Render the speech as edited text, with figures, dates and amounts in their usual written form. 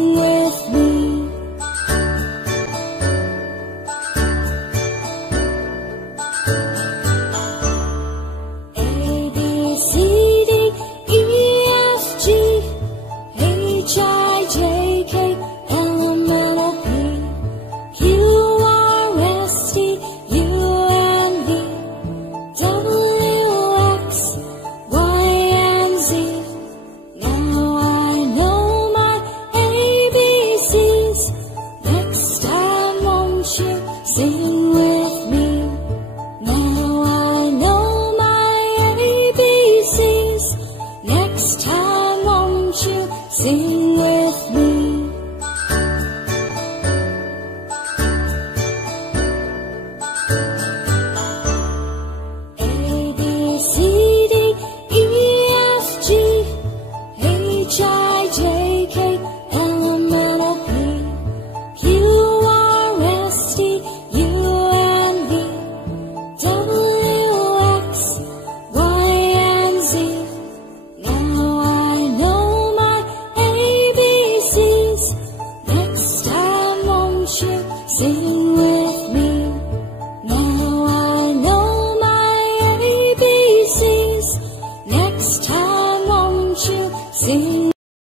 Sing with me. A, B, C, D, E, F, G, H, I, J, K, L, M, N, O, P, Q, R, S, T, U, and V, W, X, Y, and Z. Now I know my ABCs. Next time won't you sing with me? Now I know my ABCs. Next time won't you sing with me? A, B, C, D, E, F, G, H, I, J, K, L, M, N, O, P, Q, R, S, T, U, and V, W, X, Y, and Z. Now I know my ABCs. Next time won't you sing